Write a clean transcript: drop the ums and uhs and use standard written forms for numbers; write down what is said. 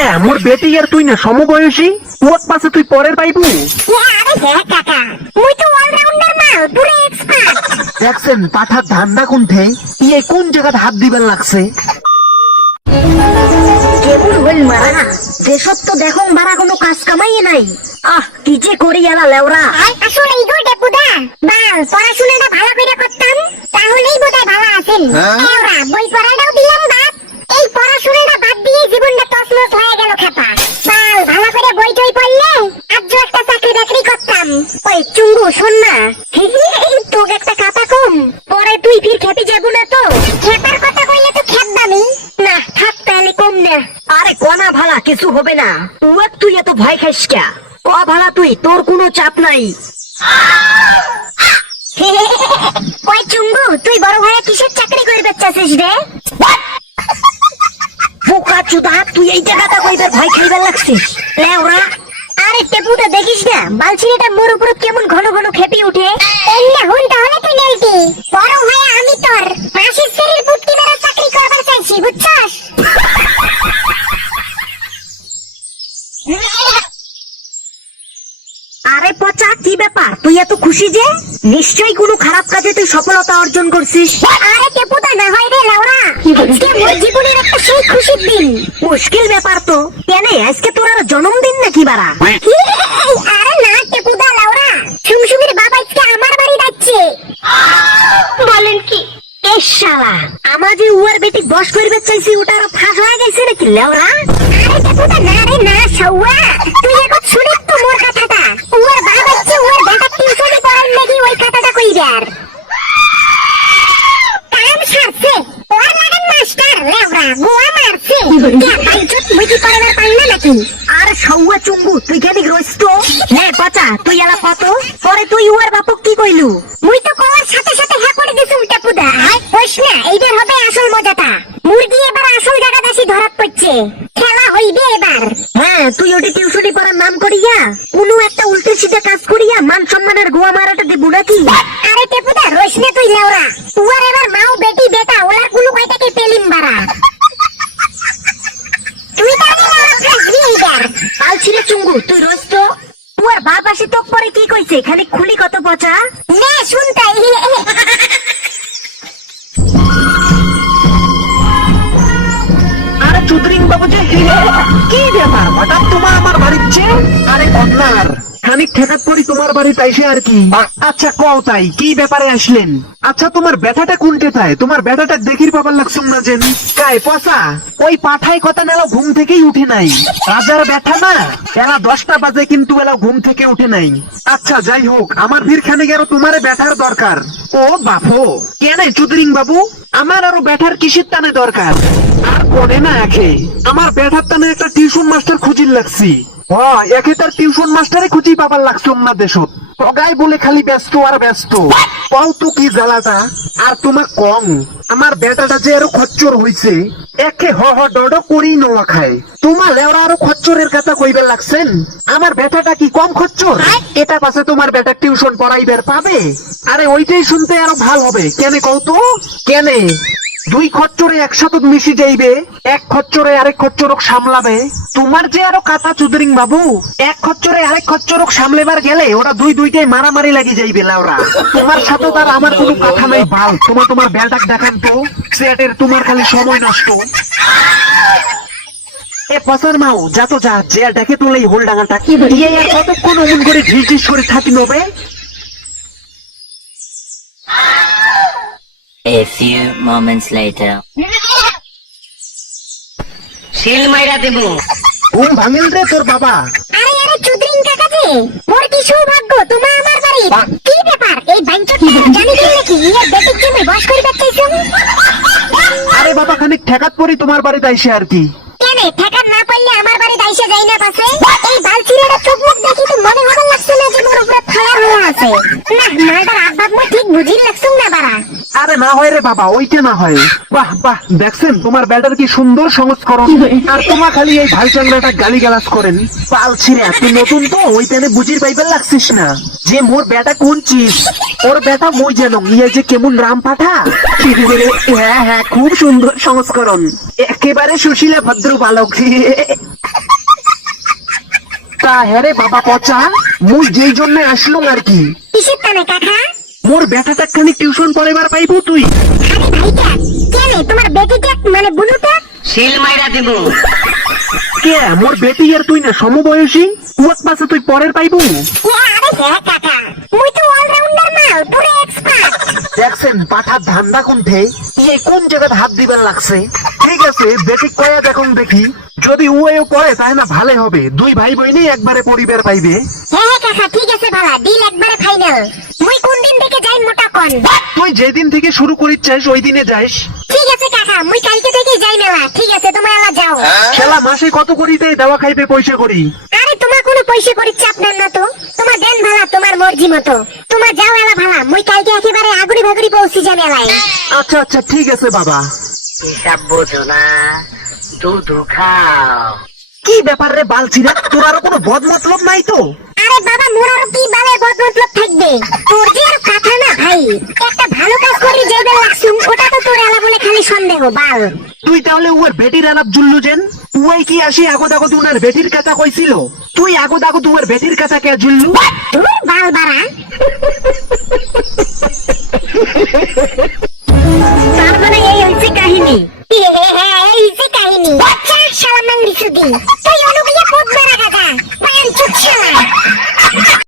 কে মোর বেটি আর তুই না সমবয়সী, তোর পাশে তুই পরের পাইবু। আরে হ্যাঁ কাকা, মুই তো অলরাউন্ডার মাল, পুরো এক্সপার্ট। দেখছেন পাঠার ধান্দা কোনঠে, ইয়ে কোন জায়গাতে হাত দিবার লাগছে। কেবল হইল মারা, যেসব তো দেখুন বারা কোনো কাজ কামাইয়ে নাই। কি যে করি এলা লেওরা। আসলে এই গো ডেপুদা, বাল পড়াশোনাটা ভালো করে করতাম, তাহলেই বোধহয় ভালো আছেন। লেওরা বই পড়াটাও দিলাম বাদ, এই পড়াশোনাটা বাদ দিয়ে জীবনটা তছনছ হয়ে গেল খেপা। বাল ভালো করে বই টই পড়লে আজ একটা চাকরি বাকরি করতাম। ওই চুঙ্গু শোন না, তোকে একটা কথা কম, পরে তুই ফির খেপে যাবো না তো। খেপার কথা কইলে তো খেপবামি না, থাক তাহলে কম না। আরে কোনা ভালা কিছু হবে না, তুই এত ভয় খাইস কে? ক ভালা তুই, তোর কোনো চাপ নাই। ওই চুঙ্গু, তুই বড় ভাইয়া কিসের চাকরি করবে চাচ্ছিস রে? বোকা চুদা, তুই এই জায়গাটা কইবার ভয় খাইবার লাগছিস লেওরা। আরে টেপুটা দেখিস না, বালছিটা মোর উপর কেমন ঘন ঘন খেপি উঠে। এই না হুন তাহলে তুই নেলতি বড় ভাইয়া, আমি তোর মাসির শরীর বুটকি মেরা চাকরি করবার চাইছি, বুঝছস? আরে পচা, কি ব্যাপার তুই এত খুশি যে? নিশ্চয়ই কোনো খারাপ কাজে তুই সফলতা অর্জন করছিস। আরে টেপুটা না হয় রে লাউরা, আজকে মোর জীবনের একটা সেই খুশির দিন। মুশকিল ব্যাপার তো, কেন আজকে তোর আর জন্মদিন নাকি বাড়া? আরে না টেপুদা লাউরা, সুমসুমির বাবা আজকে আমার বাড়ি যাচ্ছে। বলেন কি? এ শালা, আমার যে উয়ার বেটি বস করবে চাইছি ওটা আর ফাঁস হয়ে গেছে নাকি লেওরা? আরে টেপুদা না রে না সৌয়া, তুই এখন শুনিস তো মোর কথাটা। উয়ার বাবা হচ্ছে উয়ার বেটা টিউশনি পড়াই নাকি ওই কথাটা কইবার। কাম সারছে, ওর লাগান মাস্টার লেওরা গোয়া মারছে। কে বাইচত মুই পড়াবার পারলে নাকি? আর সৌয়া চুঙ্গু, তুই কেন রইস তো? নে বাচ্চা, তুই এলা কত পরে তুই উয়ার বাপক কি কইলু? মুই তো কোয়ার সাথে সাথে হ্যাঁ করে দিছি টেপুদা। কইস না, এইটার হবে আসল মজাটা। মুরগি এবার আসল জায়গা দাসি ধরাত পড়ছে, খেলা হইবে এবার। হ্যাঁ, তুই ওটি টিউশনি পড়ার নাম করিয়া কোনো একটা উল্টে সিধা কাজ করিয়া মান সম্মানের গোয়া মারাটা দেবো নাকি? আরে টেপুদা রইস না তুই লেওরা, উয়ার এবার মাও বেটি বেটা ওলার কোনো কয়টাকে পেলিম বাড়া। তুই তাহলে লেওরা ফাসবি এইবার। আলছিরে চুঙ্গু, তুই রইস তো। উয়ার বাপ আসি তোক পরে কি কইছে, খালি খুলি কত পচা নে শুনতাই। আরে চুদরিং বাবু যে, কি ব্যাপার হঠাৎ তোমার আমার বাড়িতে? আরে অন্যার খানিক ঠেকাত পরি তোমার বাড়িতে আইসে আর কি। আচ্ছা কও তাই, কি ব্যাপারে আসলেন? আচ্ছা তোমার বেটাটা কোনটে তাই? তোমার বেটাটা দেখির পাবার লাগছুম না যেন কায় পচা, ওই পাঠাই কথা নালা ঘুম থেকেই উঠে নাই। রাজার বেটা না, এলা 10টা বাজে কিন্তু এলা ঘুম থেকে উঠে নাই। আচ্ছা যাই হোক, আমার ভিড় খানে গেল তোমার বেটার দরকার। ও বাপো, কেন চুদরিং বাবু, আমার আরো বেটার কিসের টানে দরকার? আর কোনে না একে, আমার বেটার টানে একটা টিউশন মাস্টার খুঁজির লাগছি। একে তার টিউশন মাস্টারে খুঁজি পাবার লাগছে না দেশত। টগাই বলে খালি ব্যস্ত আর ব্যস্ত। কও তো কি জ্বালাটা। আর তোমার কম, আমার বেটাটা যে আরো খচ্চর হইছে, একে হ হ ডড করি নোয়া খায়। তোমার লেওরা আরো খচ্চরের কথা কইবার লাগছেন? আমার বেটাটা কি কম খচ্চর? এটা পাশে তোমার বেটা টিউশন পড়াইবার পাবে? আরে ওইটাই শুনতে আরো ভাল হবে। কেনে কও তো, কেনে? দুই খচ্চরে একসাথে মিশি যাইবে, এক খচ্চরে আরেক খচ্চরক সামলাবে। তোমার যে আরো কাতা চুদরিং বাবু, এক খচ্চরে আরেক খচ্চরক সামলেবার গেলে ওরা দুইটাই মারামারি লাগি যাইবে লাউরা। তোমার সাথে তার আমার কোনো কথা নাই ভাল। তোমার বেটাক দেখান তো, সেটের তোমার খালি সময় নষ্ট। এ পসার মাও যা তো যা, যে দেখে তোলেই হোল ডাঙাটা দিয়ে আর কতক্ষণ অমন করে ঢিস ঢিস করে থাকি নবে। A few moments later. শিল মাইরা দেব। ঘুম ভাঙিল রে তোর বাবা। আরে আরে চুদরিং কাকা যে, মোর কি সৌভাগ্য তোমা আমার বাড়ি। কি ব্যাপার, এই বাইঞ্চটা জানি কি নাকি ইয়ে বেটিক জমি বস করিবার চাইছুম? আরে বাবা খানিক ঠেকাত পরি তোমার বাড়িতে আইসে আর কি। কেনে ঠেকার না পারলে আমার বাড়ি দাইসে যাই না পাশে? এই বালছিরের চোখ মুখ দেখি তো মনে হবার লাগছে না যে মোর উপরে ফায়ার হয়ে আছে। না মালটার আব্বাক মই ঠিক বুঝির লাগছুম না বাড়া। আরে না হয় রে বাবা, ওইটা না হয়। বাহ বাহ, দেখছেন তোমার ব্যাটার কি সুন্দর সংস্করণ। আর তোমার খালি এই ভাই চাংড়াটা গালি গালাজ করেন। পালছিরে তুই নতুন তো, ওই পেনে বুঝির পাইবার লাগছিস না যে মোর বেটা কোন চিজ। ওর বেটা মই যেন ইয়ে যে কেমন রাম পাঠা। হ্যাঁ হ্যাঁ, খুব সুন্দর সংস্করণ, একেবারে সুশীলা ভদ্র বালক। তা হ্যারে বাবা পচা, মুই যেই জন্য আসলুম আর কি। কিসের টানে কাকা? মোর বেটাটা খানি টিউশন পড়াইবার পাইবো তুই? আরে ভাইটা কেন তোমার বেটিটা মানে বুনুটা? শিল মাইরা দিব। কে মোর বেটি আর তুই না সমবয়সী? কুয়াত পাশে তুই পরের পাইবো? আরে হ্যাঁ কাকা, মুই তো অলরাউন্ডার মাল, পুরো এক্সপার্ট। দেখছেন পাঠার ধান্দা কোনথে, ইয়ে কোন জায়গায় হাত দিবার লাগছে। ঠিক আছে বেটি কয়া দেখুন দেখি, যদি উয়েও পড়ে তাই না ভালো হবে, দুই ভাই বোনই একবারে পরিবার পাইবে। হ্যাঁ হ্যাঁ কাকা ঠিক আছে বালা, ডিল একবারে ফাইনাল। মুই কোন দিন থেকে যাই মোটা কোন? তুই যেদিন থেকে শুরু করিচ্ছিস ওই দিনে যাইস। ঠিক আছে কাকা, মুই কালকে থেকে যাই মেলা। ঠিক আছে তোমরা এলা যাও। খেলা মাসে কত করিতে দেওয়া খাইবে পয়সা করি? আরে তোমার কোনো পয়সা করিচ্ছে আপনার না তো, তোমার দেন ভালা, তোমার মর্জি মতো। তোমার যাও এলা ভালা, মুই কালকে একেবারে আগুড়ি ভাগুড়ি পৌঁছি যাই মেলায়। আচ্ছা আচ্ছা ঠিক আছে বাবা। হিসাব বোঝো না, দুধ খাও। কি ব্যাপার রে বালছিরা, তোর আরো কোনো বদ মতলব নাই তো? আরে বাবা মোর আরো কি বালের বদমতলব থাকবে? তোর যে আর কথা না ভাই, একটা ভালো কাজ করি যেটা লাগছুম ওটা তো তোর এলা বলে খালি সন্দেহ বাল। তুই তাহলে উয়ার বেটির আলাপ জুল্লু যেন, উয়াই কি আসি আগত আগত উনার বেটির কথা কইছিল? তুই আগত আগত উয়ার বেটির কথা কে জুল্লু? তোর বাল বাড়া।